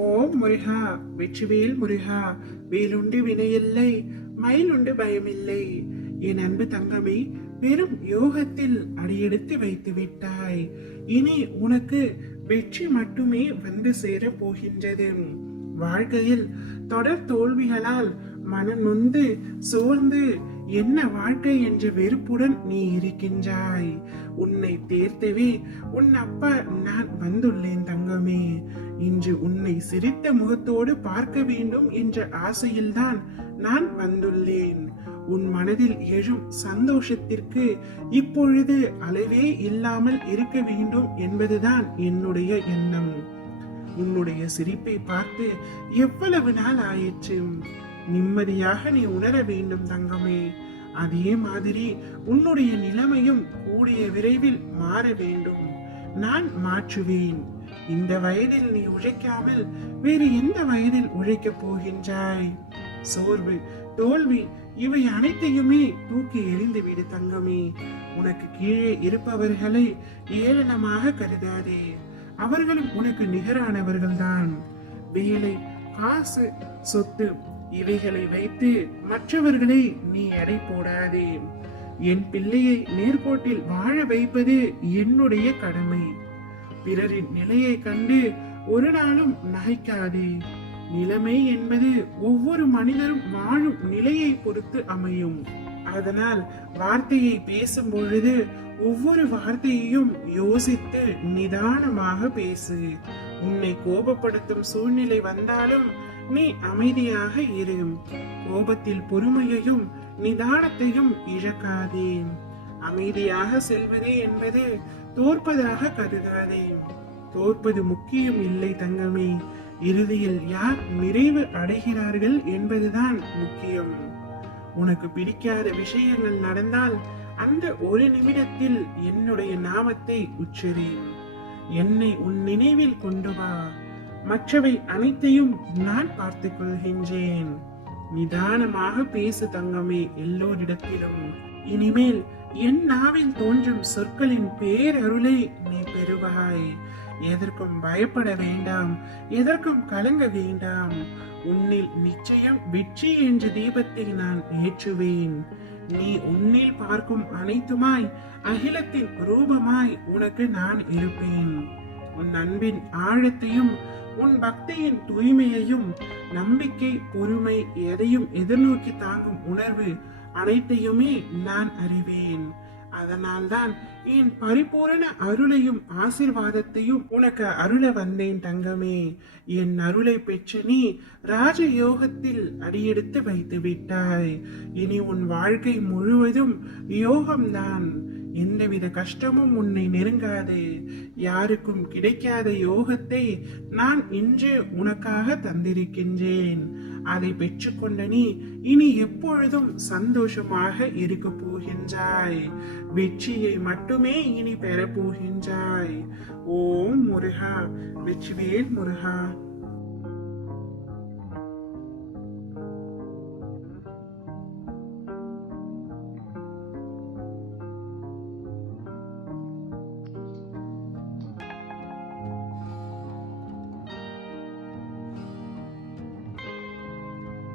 ஓம் முருகா, வெற்றிவேல் முருகா. வேலுண்டு வினையில்லை, மயிலுண்டு பயமில்லை. என் அன்பு தங்கமே, பெரும் யோகத்தில் அடியெடுத்து வைத்து விட்டாய். இனி உனக்கு வெற்றி மட்டுமே வந்து சேர போகின்றது. வாழ்க்கையில் தொடர் தோல்விகளால் மனம் நொந்து சோர்ந்து என்ன வாழ்க்கை என்ற வெறுப்புடன் நீ இருக்கின்றாய். உன்னை தேர்த்தவே உன் அப்பா நான் வந்துள்ளேன் தங்கமே. இன்று உன்னை சிரித்த முகத்தோடு பார்க்க வேண்டும் என்ற ஆசையில்தான் நான் வந்துள்ளேன். உன் மனதில் எழும் சந்தோஷத்திற்கு இப்பொழுது அளவே இல்லாமல் இருக்க வேண்டும் என்பதுதான் என்னுடைய எண்ணம். உன்னுடைய சிரிப்பை பார்த்து எவ்வளவு நாள் ஆயிற்று. நிம்மதியாக நீ உணர வேண்டும் தங்கமே. அதே மாதிரி உன்னுடைய நிலைமையும் கூடிய விரைவில் மாற வேண்டும். நான் மாற்றுவேன். இந்த வயதில் நீ உழைக்காமல் வேறு எந்த வயதில் உழைக்கப் போகின்றாய்? சோர்வு, தோல்வி இவை அனைத்தையுமே தூக்கி எறிந்து விடு தங்கமே. உனக்கு கீழே இருப்பவர்களை ஏளனமாக கருதாதே. அவர்களும் உனக்கு நிகரானவர்கள்தான். வேலை, காசு, சொத்து இவைகளை வைத்து மற்றவர்களை நீ எடை போடாதே. என் பிள்ளையை நேர்கோட்டில் வாழ வைப்பது என்னுடைய கடமை. பிறரின் நிலையை கண்டு ஒரு நாளும் நகைக்காதே. நிலைமை என்பது ஒவ்வொரு மனிதரும் வாழும் நிலையை பொறுத்து அமையும். அதனால் வார்த்தையை பேசும் பொழுது ஒவ்வொரு வார்த்தையையும் யோசித்து நிதானமாக பேசு. உன்னை கோபப்படுத்தும் சூழ்நிலை வந்தாலும் நீ அமைதியாக இரு. கோபத்தில் பொறுமையையும் நிதானத்தையும் இழக்காதே. அமைதியாக செல்வதே என்பது தோற்பதாக கருதாதே. தோற்பது முக்கியம் இல்லை தங்கமே. இறுதியில் யார் நிறைவு அடைகிறார்கள் என்பதுதான் முக்கியம். உனக்கு பிடிக்காத விஷயங்கள் நடந்தால் அந்த ஒரு நிமிடத்தில் என்னுடைய நாமத்தை உச்சரி. என்னை உன் நினைவில் கொண்டு வா. மற்றவை அனைத்தையும் நான் பார்த்துக் கொள்கின்றேன். நிதானமாக பேசு தங்கமே எல்லோரிடத்திலும். இனிமேல் என் நாவில் தோன்றும் சொற்களின் பேரருளை நீ பெறுவாய். எதற்கும் பயப்பட வேண்டாம், எதற்கும் கலங்க வேண்டாம். உன்னில் நிச்சயம் வெற்றி என்ற தீபத்தை நான் ஏற்றுவேன். நீ உன்னில் பார்க்கும் அனைத்துமாய் அகிலத்தின் ரூபமாய் உனக்கு நான் இருப்பேன். உன் அன்பின் ஆழத்தையும் உன் பக்தியின் தூய்மையையும் நம்பிக்கை, பொறுமை, எதையும் எதிர்நோக்கி தாங்கும் உணர்வு அனைத்தையுமே நான் அறிவேன். அதனால்தான் என் பரிபூரண அருளையும் ஆசீர்வாதத்தையும் உனக்கு அருள வந்தேன் தங்கமே. என் அருளை பெற்று நீ ராஜயோகத்தில் அடியெடுத்து வைத்து விட்டாய். இனி உன் வாழ்க்கை முழுவதும் யோகம்தான். எந்தவித கஷ்டமும் உன்னை நெருங்காது. யாருக்கும் கிடைக்காத யோகத்தை நான் இன்று உனக்காக தந்திருக்கின்றேன். அதை பெற்றுக்கொண்ட நீ இனி எப்பொழுதும் சந்தோஷமாக இருக்க போகின்றாய். வெற்றியை மட்டுமே இனி பெற போகின்றாய். ஓம் முருகா, வெற்றிவேல் முருகா.